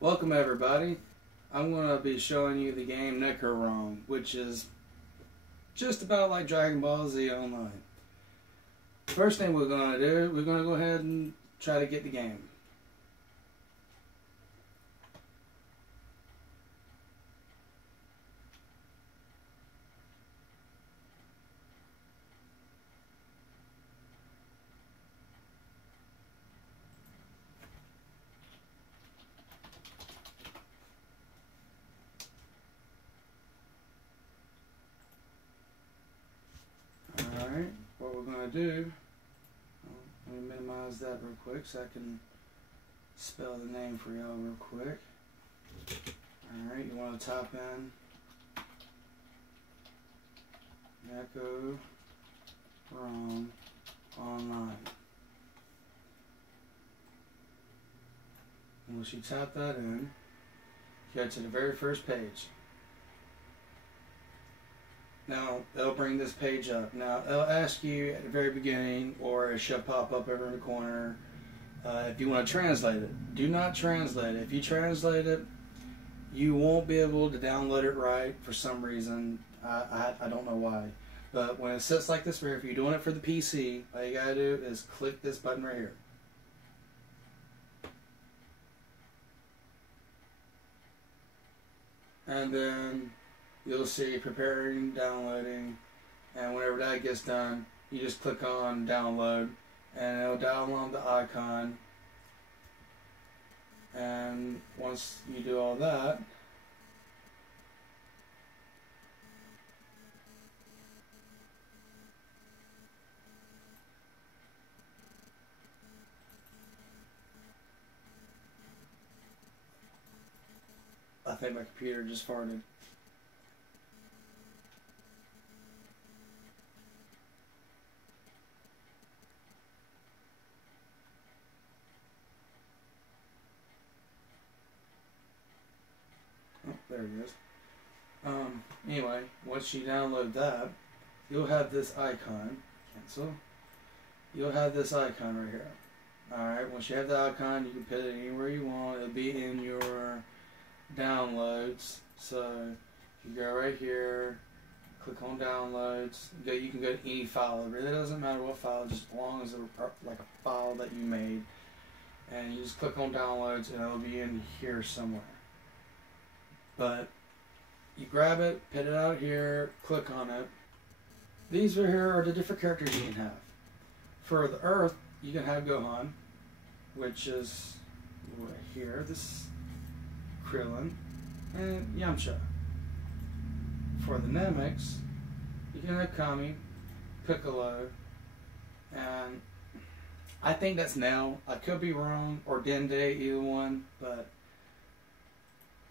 Welcome everybody. I'm going to be showing you the game Ngoc Rong, which is just about like Dragon Ball Z Online. First thing we're going to do, we're going to go ahead and try to get the game. Alright, what we're going to do, let me minimize that real quick so I can spell the name for y'all real quick. Alright, you want to type in Ngoc Rong Online. And once you type that in, go to the very first page. Now, they'll bring this page up. Now, they'll ask you at the very beginning, or it should pop up over in the corner, if you want to translate it. Do not translate it. If you translate it, you won't be able to download it right for some reason. I don't know why. But when it sits like this, if you're doing it for the PC, all you gotta do is click this button right here. And then you'll see preparing, downloading, and whenever that gets done, you just click on download, and it'll download the icon. And once you do all that, I think my computer just farted. Oh, there it is. Anyway, once you download that, you'll have this icon. Cancel. You'll have this icon right here. Alright, once you have the icon, you can put it anywhere you want. It'll be in your downloads. So you go right here, click on downloads. You can go to any file. It really doesn't matter what file, just as long as it's like a file that you made. And you just click on downloads, and it'll be in here somewhere. But you grab it, put it out here, click on it. These right here are the different characters you can have. For the Earth, you can have Gohan, which is right here. This Krillin and Yamcha. For the Namex, you can have Kami, Piccolo, and I think that's Nell. I could be wrong, or Dende, either one. But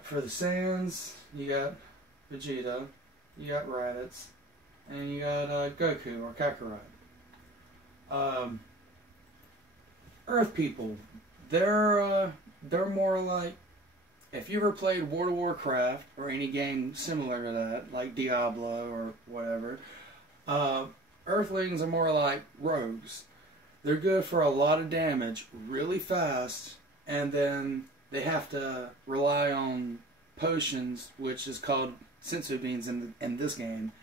for the Saiyans, you got Vegeta, you got Raditz, and you got Goku or Kakarot. Earth people, they're more like, if you ever played World of Warcraft or any game similar to that, like Diablo or whatever, Earthlings are more like rogues. They're good for a lot of damage really fast, and then they have to rely on potions, which is called sensu beans in this game,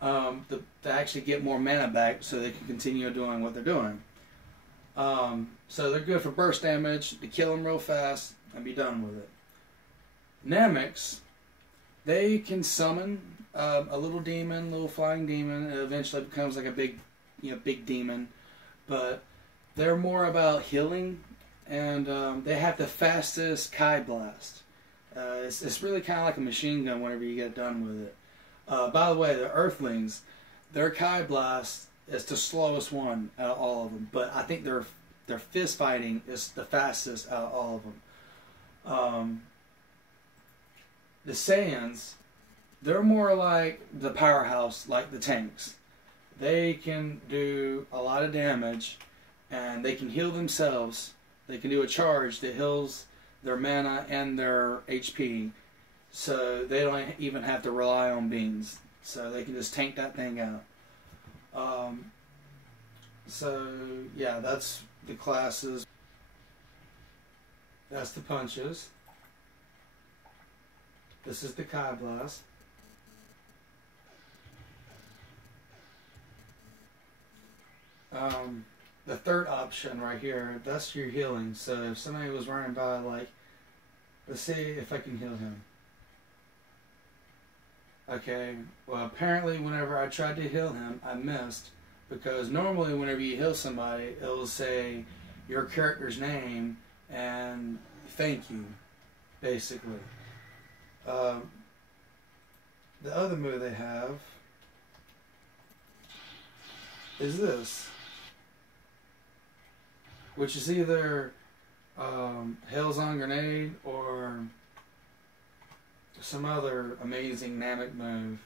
to actually get more mana back so they can continue doing what they're doing. So they're good for burst damage, to kill them real fast and be done with it. Namex, they can summon a little demon, little flying demon. It eventually becomes like a big demon. But they're more about healing, and they have the fastest Kai Blast. It's really kind of like a machine gun whenever you get done with it. By the way, the Earthlings, their Kai Blast is the slowest one out of all of them, but I think their fist fighting is the fastest out of all of them. The Saiyans, they're more like the powerhouse, like the tanks. They can do a lot of damage, and they can heal themselves. They can do a charge that heals their mana and their HP, so they don't even have to rely on beans. so they can just tank that thing out. So yeah, that's the classes. That's the punches. This is the Kai Blast. The third option right here, that's your healing. So if somebody was running by, like, let's see if I can heal him. Okay, well apparently whenever I tried to heal him, I missed. Because normally whenever you heal somebody, it will say your character's name and thank you, basically. The other move they have is this, which is either Hail's on Grenade or some other amazing Namek move.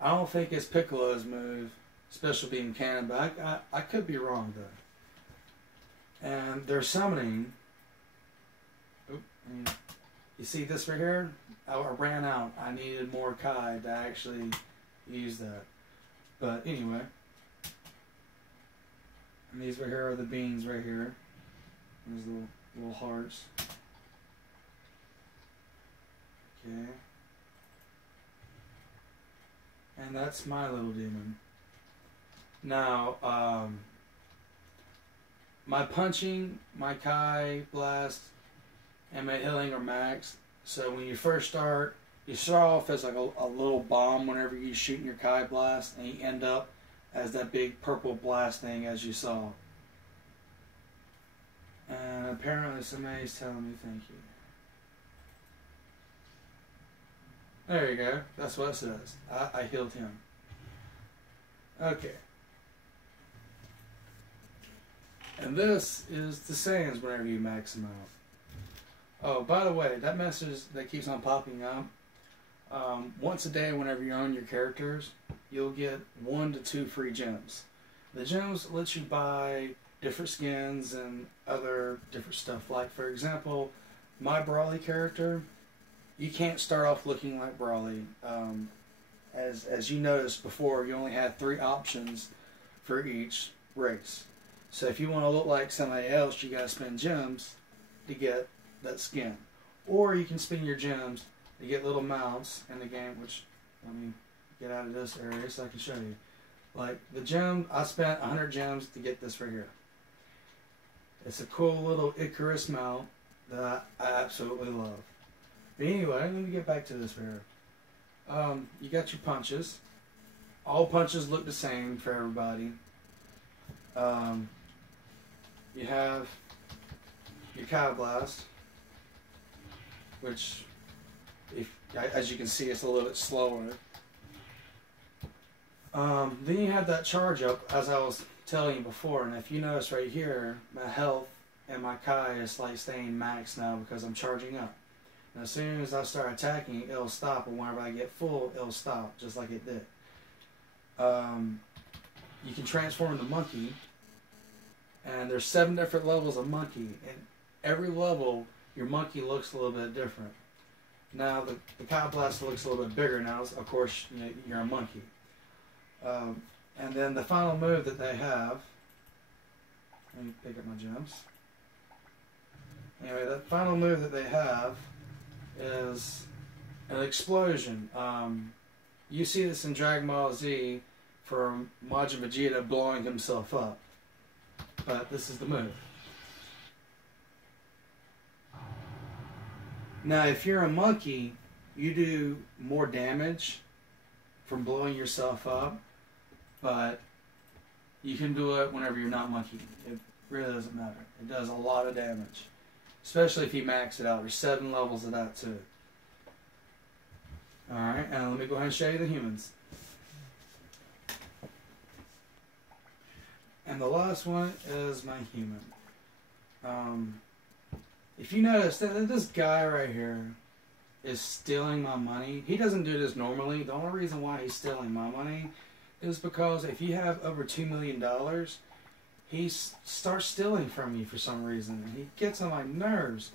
I don't think it's Piccolo's move, Special Beam Cannon, but I could be wrong though. And they're summoning. You see this right here? I ran out. I needed more Kai to actually use that. But anyway. And these right here are the beans right here. These little hearts. Okay. And that's my little demon. Now, my punching, my Kai Blast, and my healing are max. So when you first start, you start off as like a little bomb whenever you shoot your Kai Blast, and you end up as that big purple blast thing as you saw. And apparently somebody's telling me thank you. There you go. That's what it says. I healed him. Okay. And this is the Saiyans whenever you max them out. Oh, by the way, that message that keeps on popping up, once a day whenever you own your characters, you'll get 1 to 2 free gems. The gems let you buy different skins and other different stuff. Like, for example, my Brawly character, you can't start off looking like Brawly. As you noticed before, you only had 3 options for each race. So if you want to look like somebody else, you got to spend gems to get that skin. Or you can spend your gems to get little mounts in the game, which, let me get out of this area so I can show you. Like the gem, I spent 100 gems to get this right here. It's a cool little Icarus mount that I absolutely love. But anyway, let me get back to this right here. You got your punches. All punches look the same for everybody. You have your Kai Blast, which, as you can see, it's a little bit slower. Then you have that charge up, as I was telling you before, and if you notice right here, my health and my Kai is like staying max now because I'm charging up. And as soon as I start attacking, it'll stop, and whenever I get full, it'll stop, just like it did. You can transform into monkey, and there's 7 different levels of monkey, and every level, your monkey looks a little bit different. Now, the Kai Blast looks a little bit bigger now, of course, you know, you're a monkey. And then the final move that they have, let me pick up my gems. Anyway, the final move that they have is an explosion. You see this in Dragon Ball Z from Majin Vegeta blowing himself up. But this is the move. Now, if you're a monkey, you do more damage from blowing yourself up, but you can do it whenever you're not monkey. It really doesn't matter. It does a lot of damage, especially if you max it out. There's 7 levels of that too. Alright, and let me go ahead and show you the humans. And the last one is my human. If you notice that this guy right here is stealing my money, he doesn't do this normally. The only reason why he's stealing my money is because if you have over $2 million, he starts stealing from you for some reason. He gets on my nerves.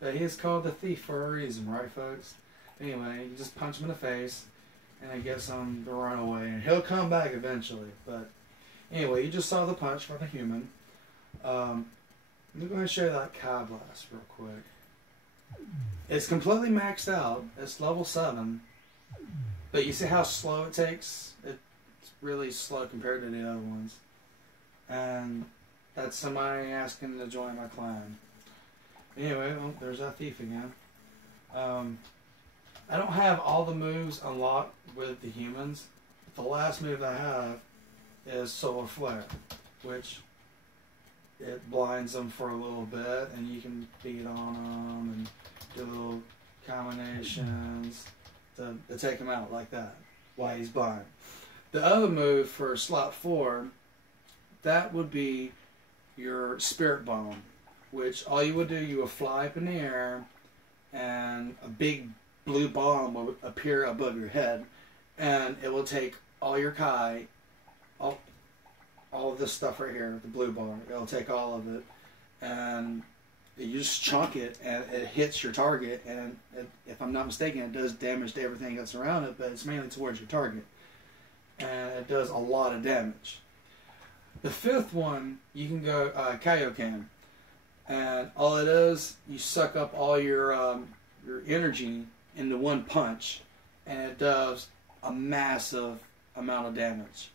But he is called the thief for a reason, right, folks? Anyway, you just punch him in the face, and it gets him to run away. And he'll come back eventually. But anyway, you just saw the punch for the human. Let me go ahead and show you that Kai Blast real quick. It's completely maxed out. It's level 7. But you see how slow it takes? It's really slow compared to the other ones. And that's somebody asking to join my clan. Anyway, oh, there's that thief again. I don't have all the moves unlocked with the humans. The last move I have is Solar Flare, which it blinds them for a little bit, and you can beat on them and do little combinations to take him out like that while he's blind. The other move for slot 4, that would be your Spirit Bomb, which all you would do, you would fly up in the air, and a big blue bomb will appear above your head, and it will take all your Kai, all of this stuff right here, the blue bar, it'll take all of it, and you just chunk it, and it hits your target, and if I'm not mistaken, it does damage to everything that's around it, but it's mainly towards your target, and it does a lot of damage. The 5th one, you can go Kaioken, and all it is, you suck up all your energy into one punch, and it does a massive amount of damage,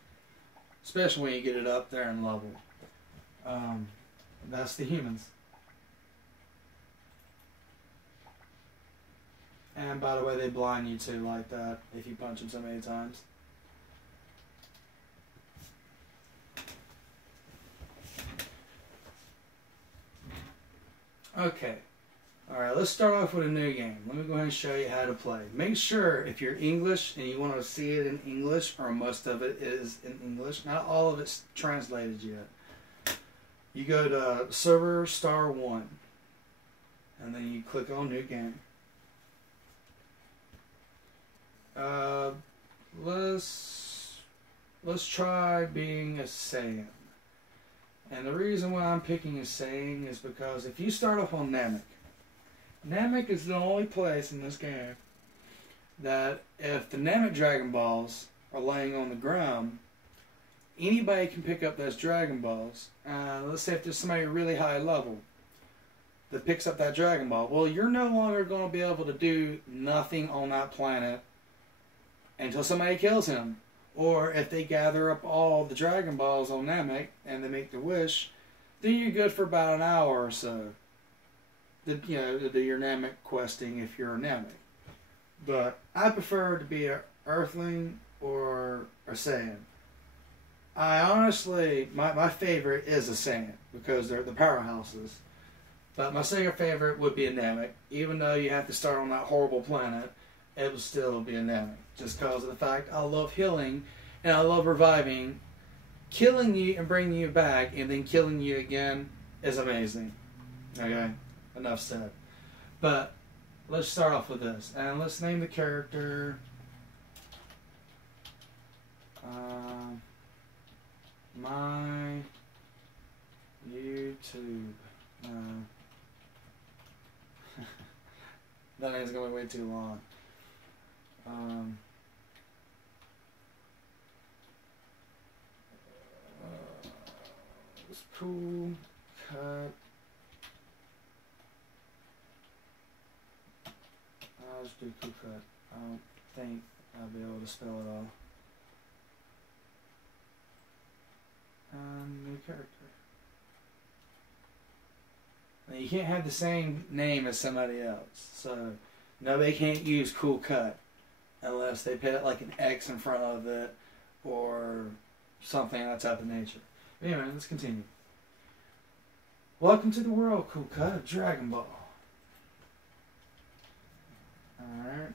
especially when you get it up there in level. That's the humans. And by the way, they blind you too like that if you punch them so many times. Okay, alright, let's start off with a new game. Let me go ahead and show you how to play. Make sure if you're English and you want to see it in English, or most of it is in English, not all of it's translated yet. You go to server star 1, and then you click on new game. Let's try being a Saiyan. And the reason why I'm picking a Saiyan is because if you start off on Namek, Namek is the only place in this game that if the Namek Dragon Balls are laying on the ground, anybody can pick up those Dragon Balls. Let's say if there's somebody really high level that picks up that Dragon Ball, well, you're no longer going to be able to do nothing on that planet until somebody kills him. Or if they gather up all the Dragon Balls on Namek and they make the wish, then you're good for about an hour or so. To do your Namek questing if you're a Namek. But I prefer to be an Earthling or a Saiyan. I honestly, my favorite is a Saiyan because they're the powerhouses. But my second favorite would be a Namek. Even though you have to start on that horrible planet, it would still be a Namek. Just because of the fact I love healing and I love reviving. Killing you and bringing you back and then killing you again is amazing. Okay? Enough said. But let's start off with this. And let's name the character my YouTube. That name's going to be way too long. It's cool. Cut. I'll just do cool cut. I don't think I'll be able to spell it all. New character. Now you can't have the same name as somebody else. So nobody can't use cool cut unless they put like an X in front of it or something of that type of nature. Anyway, let's continue. Welcome to the world, cool cut of Dragon Ball. Alright.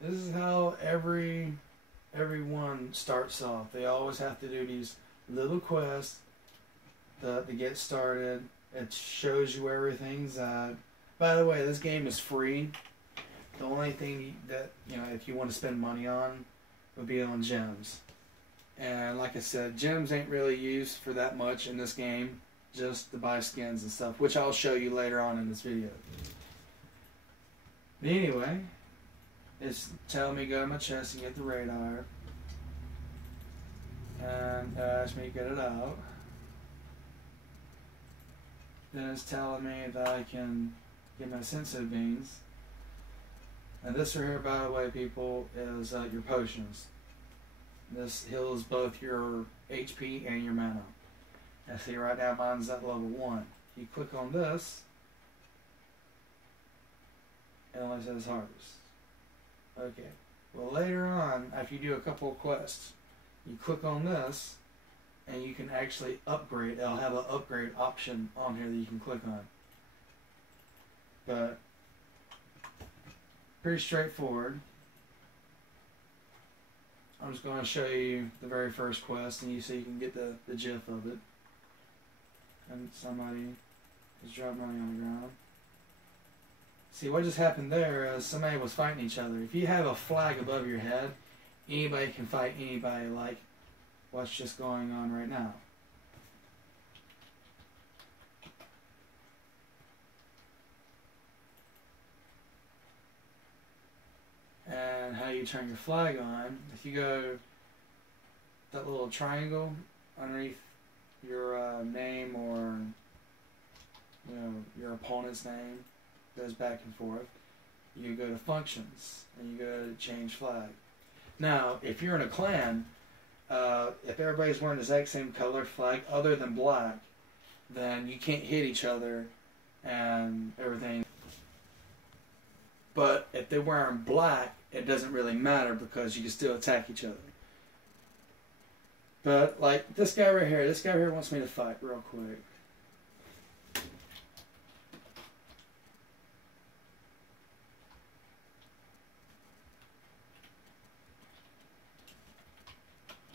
This is how everyone starts off. They always have to do these little quests to get started. It shows you where everything's at. By the way, this game is free. The only thing that, if you want to spend money on would be on gems. And like I said, gems ain't really used for that much in this game. just to buy skins and stuff, which I'll show you later on in this video. But anyway, it's telling me to go to my chest and get the radar. And asked me to get it out. Then it's telling me that I can get my sensitive beans. And this right here, by the way, people, is your potions. This heals both your HP and your mana. And see, right now mine's at level 1. You click on this, it only says harvest. Okay. Well, later on, after you do a couple of quests, you click on this, and you can actually upgrade. It'll have an upgrade option on here that you can click on. But pretty straightforward. I'm just going to show you the very first quest, and so you can get the gist of it. And somebody just dropped money on the ground. See, what just happened there is somebody was fighting each other. If you have a flag above your head, anybody can fight anybody, like what's just going on right now. And how you turn your flag on, if you go that little triangle underneath your name, or your opponent's name, goes back and forth, you go to functions and you go to change flag. Now if you're in a clan, if everybody's wearing the exact same color flag other than black, then you can't hit each other and everything. But if they're wearing black, it doesn't really matter because you can still attack each other. But like this guy right here wants me to fight real quick.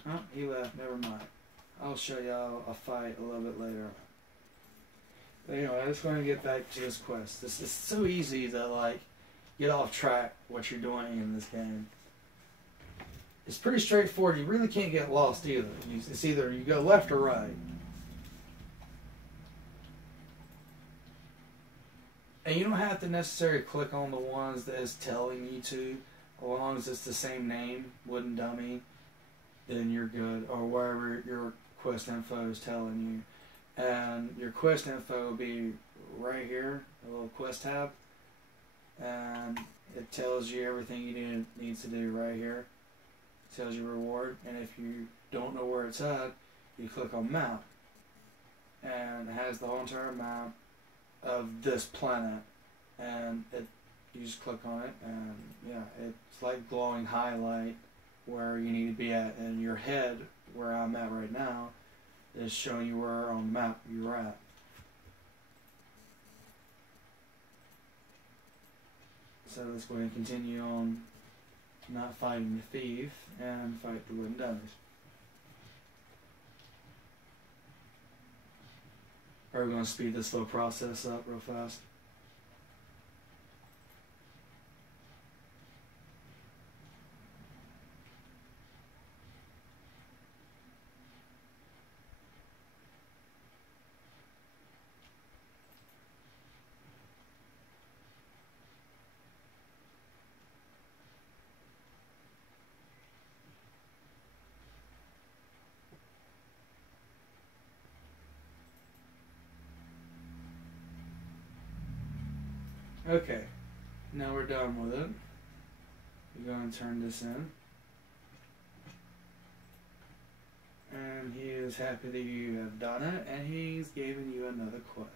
Oh, he left. Never mind. I'll show y'all a fight a little bit later on. But anyway, I just want to get back to this quest. This is so easy to like get off track what you're doing in this game. It's pretty straightforward. You really can't get lost either. It's either you go left or right. And you don't have to necessarily click on the ones that it's telling you to, as long as it's the same name, Wooden Dummy, then you're good, or wherever your quest info is telling you. And your quest info will be right here, a little quest tab, and it tells you everything you need to do right here. It tells you reward, and if you don't know where it's at, you click on map, and it has the whole entire map of this planet, and you just click on it, and yeah, it's like glowing highlight where you need to be at, and your head, where I'm at right now, is showing you where on the map you're at. So let's go ahead and continue on not fighting the thief and fight the wooden dummies. Are we going to speed this little process up real fast? Okay, now we're done with it. We're going to turn this in. And he is happy that you have done it, and he's giving you another quest.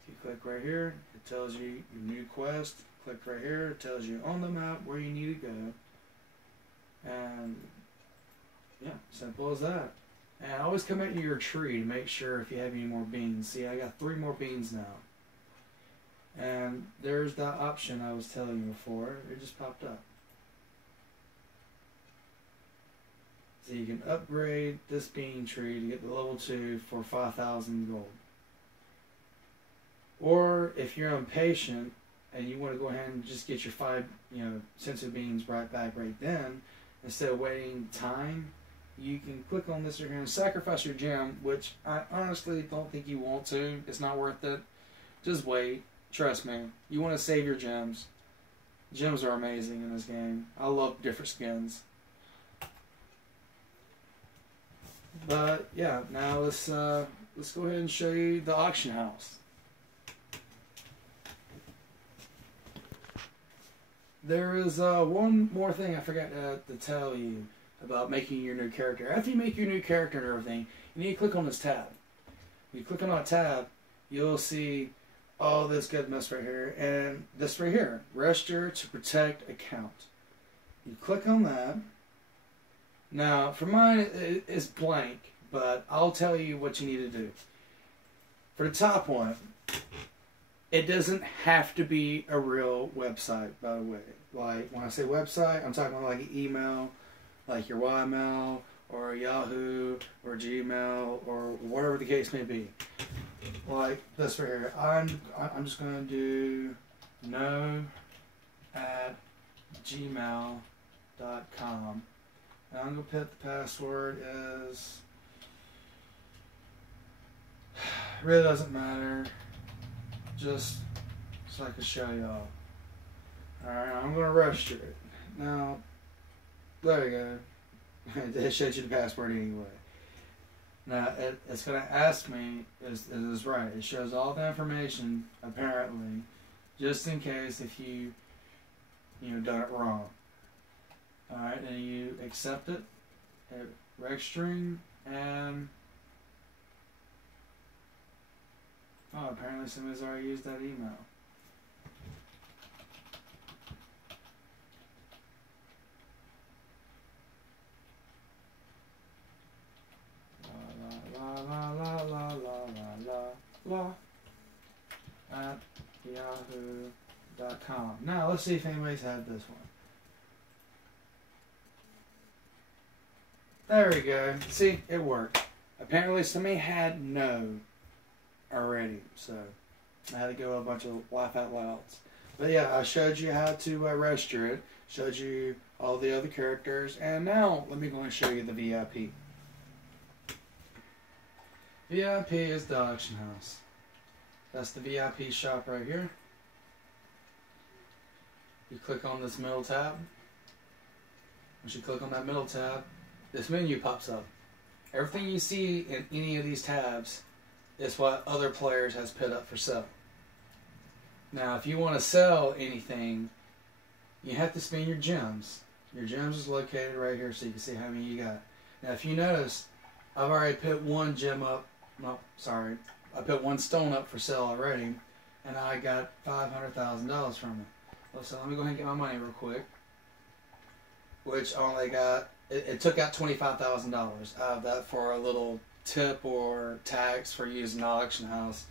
If you click right here, it tells you your new quest. Click right here, it tells you on the map where you need to go. And yeah, simple as that. And always come at your tree to make sure if you have any more beans. See, I got 3 more beans now. And there's that option I was telling you before. It just popped up. So you can upgrade this bean tree to get the level 2 for 5,000 gold. Or if you're impatient and you want to go ahead and just get your 5 sensitive beans right back right then, instead of waiting time, you can click on this right here and sacrifice your gem, which I honestly don't think you want to. It's not worth it. Just wait. Trust me. You want to save your gems. Gems are amazing in this game. I love different skins. But yeah, now let's go ahead and show you the auction house. There is one more thing I forgot to tell you about making your new character. After you make your new character and everything, you need to click on this tab. When you click on that tab, you'll see all this good mess right here, and this right here, register to protect account. You click on that. Now, for mine, it's blank, but I'll tell you what you need to do. For the top one, it doesn't have to be a real website, by the way. Like, when I say website, I'm talking about like an email, like your Ymail, or Yahoo, or Gmail, or whatever the case may be. Like this right here. I'm just going to do no@gmail.com. And I'm going to put the password as, really doesn't matter, just so I can show y'all. Alright, I'm going to register it. Now, there you go. It shows you the password anyway. Now, it's going to ask me, is right. It shows all the information, apparently, just in case if you done it wrong. Alright, and you accept it, hit registering, and oh, apparently somebody's already used that email. La at yahoo.com. Now let's see if anybody's had this one. There we go. See, it worked. Apparently somebody had no already, so I had to go a bunch of laugh out louds. But yeah, I showed you how to register it, showed you all the other characters, and now let me go and show you the VIP. VIP is the auction house. That's the VIP shop right here. You click on this middle tab. Once you click on that middle tab, this menu pops up. Everything you see in any of these tabs is what other players has put up for sale. Now, if you want to sell anything, you have to spend your gems. Your gems is located right here so you can see how many you got. Now, if you notice, I've already put one gem up. No, sorry. I put one stone up for sale already, and I got $500,000 from it. So let me go ahead and get my money real quick. Which only got, it took out $25,000 out of that for a little tip or tax for using the auction house,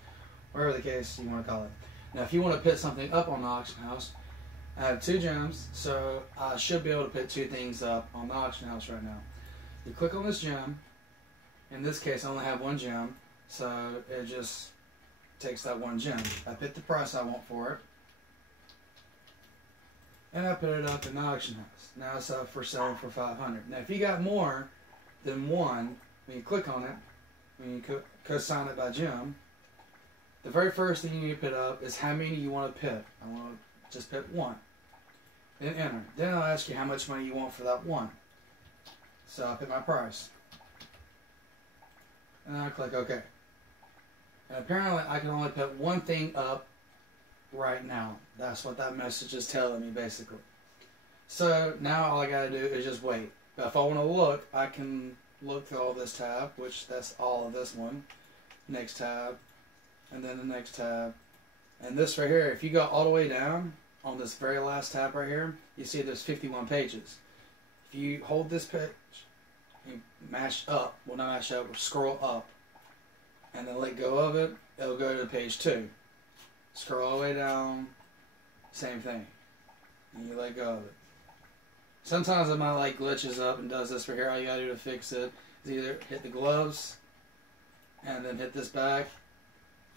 whatever the case you want to call it. Now, if you want to put something up on the auction house, I have 2 gems, so I should be able to put 2 things up on the auction house right now. You click on this gem. In this case, I only have 1 gem, so it just takes that 1 gem. I put the price I want for it, and I put it up in the auction house. Now it's up for selling for $500. Now, if you got more than 1, when you click on it, when you co-sign it by gem, the very first thing you need to put up is how many you want to put. I want to just put 1. Then enter. Then I'll ask you how much money you want for that 1. So I put my price. And I click OK. And apparently I can only put 1 thing up right now. That's what that message is telling me, basically. So now all I got to do is just wait. But if I want to look, I can look through all this tab, which that's all of this one. Next tab. And then the next tab. And this right here, if you go all the way down on this very last tab right here, you see there's 51 pages. If you hold this page, you mash up, well not mash up, scroll up, and then let go of it, it'll go to page 2. Scroll all the way down, same thing, and you let go of it. Sometimes it might like glitches up and does this right here. All you gotta do to fix it is either hit the gloves, and then hit this back,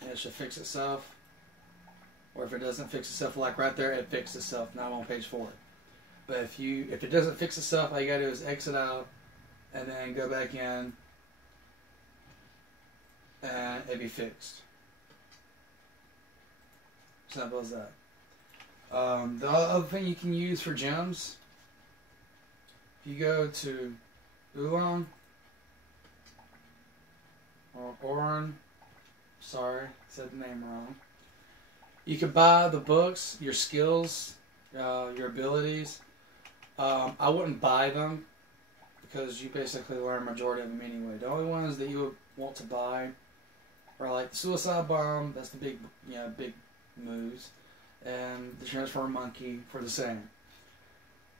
and it should fix itself. Or if it doesn't fix itself, like right there, it fixed itself. Now I'm on page 4. But if it doesn't fix itself, all you gotta do is exit out, and then go back in, and it'd be fixed. Simple as that. The other thing you can use for gems, if you go to Oolong or Oran, sorry, said the name wrong. You can buy the books, your skills, your abilities. I wouldn't buy them because you basically learn majority of them anyway. The only ones that you would want to buy are like the suicide bomb. That's the big, big moves, and the transfer monkey for the same.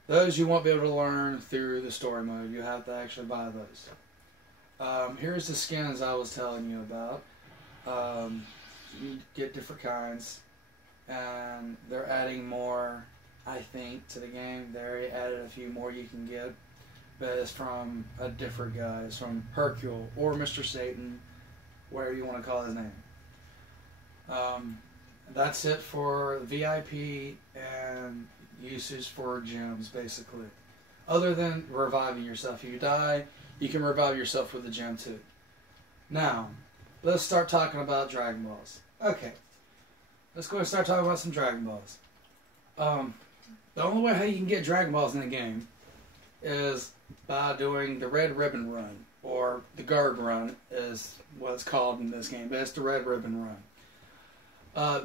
Those you won't be able to learn through the story mode. You have to actually buy those. Here's the skins I was telling you about. You get different kinds, and they're adding more, I think, to the game. They already added a few more you can get, but it's from a different guy. It's from Hercule or Mr. Satan, whatever you want to call his name. That's it for VIP and usage for gems, basically. Other than reviving yourself. If you die, you can revive yourself with a gem too. Now, let's start talking about Dragon Balls. Okay, let's go and start talking about some Dragon Balls. The only way how you can get Dragon Balls in the game is by doing the Red Ribbon Run, or the Guard Run is what it's called in this game, but it's the Red Ribbon Run.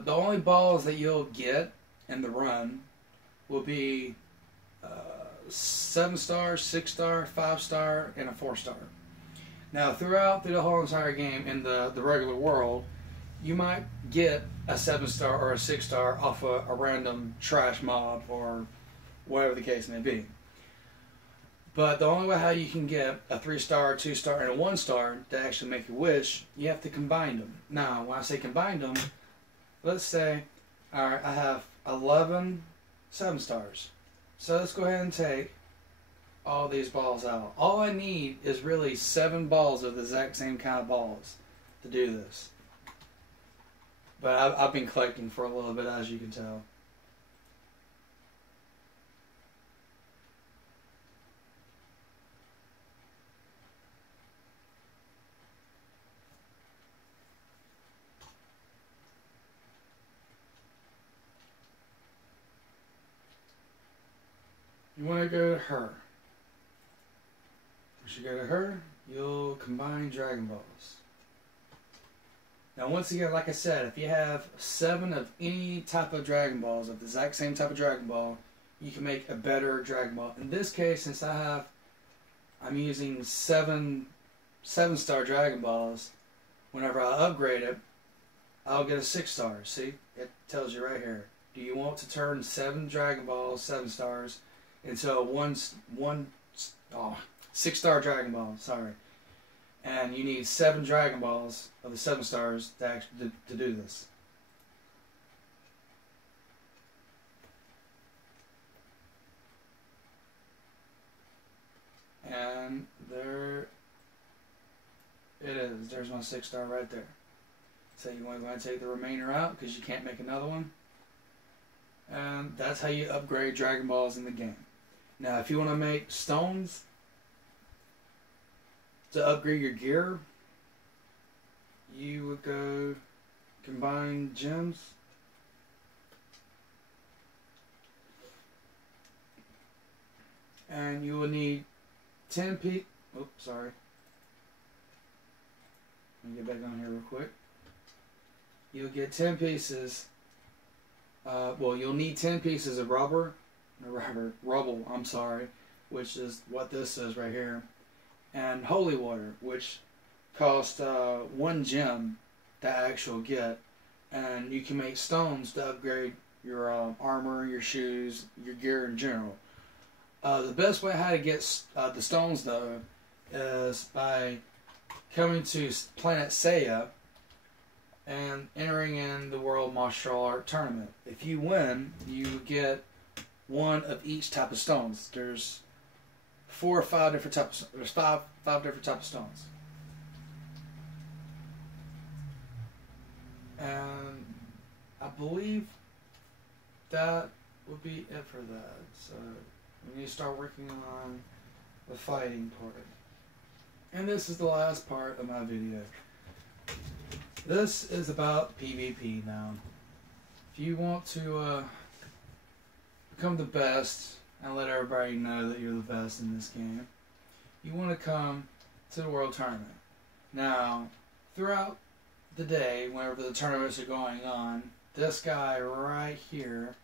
The only balls that you'll get in the run will be 7-star, 6-star, 5-star, and a 4-star. Now, throughout the whole entire game in the regular world, you might get a 7-star or a 6-star off a random trash mob or whatever the case may be. But the only way how you can get a 3-star, 2-star, and a 1-star to actually make a wish, you have to combine them. Now, when I say combine them, let's say, alright, I have 11 7-stars. So let's go ahead and take all these balls out. All I need is really 7 balls of the exact same kind of balls to do this. But I've been collecting for a little bit, as you can tell. You want to go to her. Once you go to her, you'll combine Dragon Balls. Now, once again, like I said, if you have 7 of any type of Dragon Balls, of the exact same type of Dragon Ball, you can make a better Dragon Ball. In this case, since I'm using 7-star Dragon Balls, whenever I upgrade it, I'll get a 6-star. See? It tells you right here. Do you want to turn 7 Dragon Balls, 7 stars, into a 6-star Dragon Ball, sorry. And you need 7 Dragon Balls of the 7 stars to do this. And there it is. There's my 6-star right there. So you want to go ahead and take the remainder out because you can't make another one. And that's how you upgrade Dragon Balls in the game. Now, if you want to make stones to upgrade your gear, you would go combine gems. And you will need 10 pieces. Oops, sorry. Let me get back on here real quick. You'll get 10 pieces. Well, you'll need 10 pieces of rubble, I'm sorry, which is what this is right here, and holy water, which cost 1 gem to actually get, and you can make stones to upgrade your armor, your shoes, your gear in general. The best way how to get the stones, though, is by coming to Planet Seiya and entering in the World Martial Art Tournament. If you win, you get 1 of each type of stones. There's 4 or 5 different types. There's five different types of stones. And I believe that would be it for that. So we need to start working on the fighting part. And this is the last part of my video. This is about PvP now. If you want to become the best and let everybody know that you're the best in this game, you want to come to the World Tournament. Now, throughout the day, whenever the tournaments are going on, this guy right here,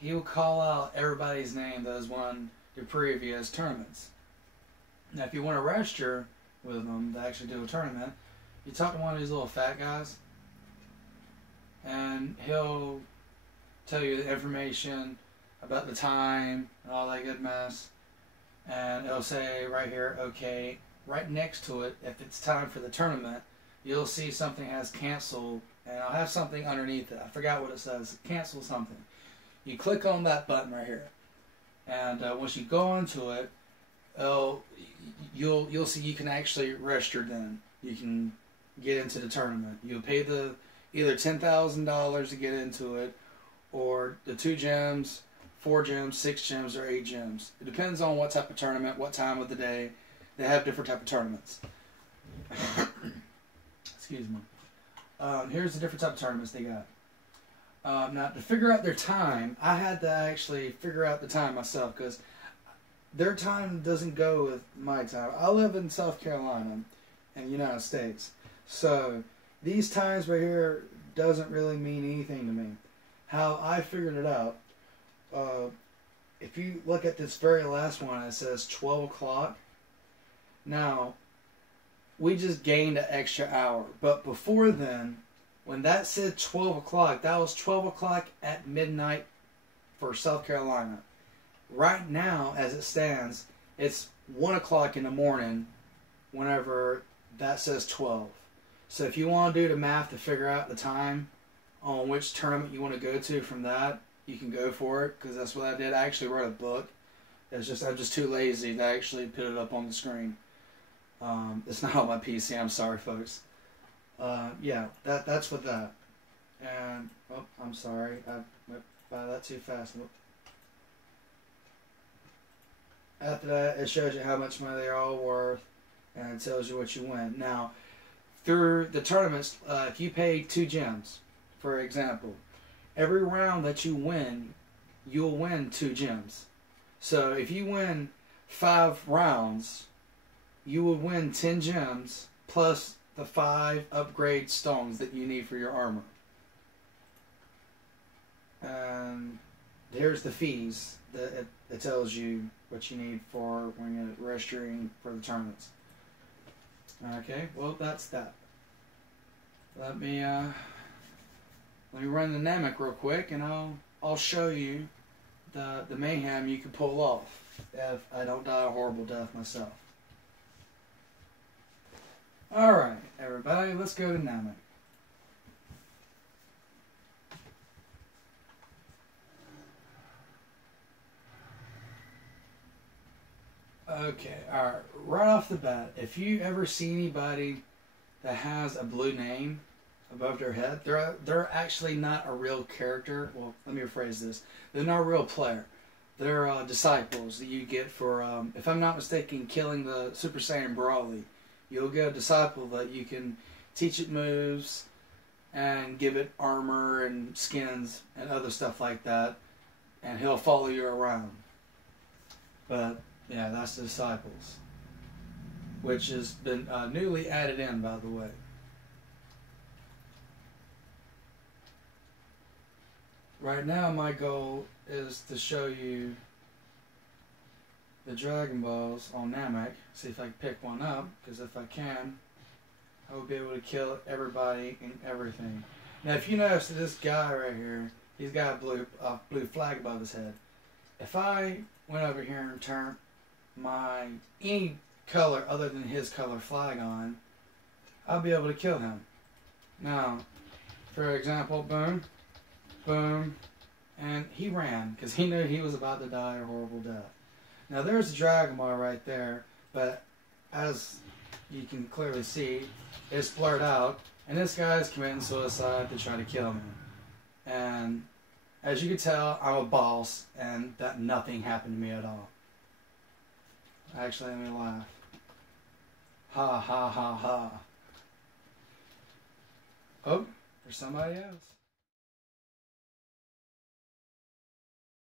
he will call out everybody's name that has won the previous tournaments. Now, if you want to register with them to actually do a tournament, you talk to one of these little fat guys, and he'll tell you the information about the time and all that good mess. And it'll say right here, okay, right next to it, if it's time for the tournament, you'll see something has canceled, and I'll have something underneath it. I forgot what it says. Cancel something. You click on that button right here, and once you go onto it, you'll see you can actually register. Then you can get into the tournament. You'll pay the either $10,000 to get into it, or the 2 gems, 4 gems, 6 gems, or 8 gems. It depends on what type of tournament, what time of the day. They have different type of tournaments. Excuse me. Here's the different type of tournaments they got. Now, to figure out their time, I had to actually figure out the time myself, because their time doesn't go with my time. I live in South Carolina in the United States. So these times right here doesn't really mean anything to me. How I figured it out, if you look at this very last one, it says 12 o'clock. Now, we just gained an extra hour. But before then, when that said 12 o'clock, that was 12 o'clock at midnight for South Carolina. Right now, as it stands, it's 1 o'clock in the morning whenever that says 12. So if you want to do the math to figure out the time on which tournament you want to go to from that, you can go for it, because that's what I did. I actually wrote a book. It's just I'm just too lazy to actually put it up on the screen. It's not on my PC. I'm sorry, folks. Yeah, that's with that. And oh, I'm sorry, I went by that too fast. After that, it shows you how much money they're all worth, and it tells you what you win. Now, through the tournaments, if you pay 2 gems, for example, every round that you win, you'll win 2 gems. So if you win 5 rounds, you will win 10 gems plus the 5 upgrade stones that you need for your armor. And here's the fees that it tells you what you need for when you're registering for the tournaments. Okay, well that's that. Let me run the Ngoc real quick, and I'll show you the mayhem you can pull off if I don't die a horrible death myself. Alright, everybody, let's go to Ngoc. Okay, alright, right off the bat, if you ever see anybody that has a blue name above their head, they're actually not a real character. Well, let me rephrase this. They're not a real player. They're disciples that you get for, if I'm not mistaken, killing the Super Saiyan Brawly. You'll get a disciple that you can teach it moves and give it armor and skins and other stuff like that, and he'll follow you around. But yeah, that's the disciples, which has been newly added in, by the way. Right now, my goal is to show you the Dragon Balls on Ngoc. See if I can pick one up, because if I can, I will be able to kill everybody and everything. Now, if you notice this guy right here, he's got a blue flag above his head. If I went over here and turned my any color other than his color flag on, I'll be able to kill him. Now, for example, boom, boom, and he ran because he knew he was about to die a horrible death. Now there's a Dragon Ball right there, but as you can clearly see, it's blurred out, and this guy is committing suicide to try to kill me. And as you can tell, I'm a boss, and that nothing happened to me at all. Actually, let me laugh. Ha ha ha ha. Oh, for somebody else.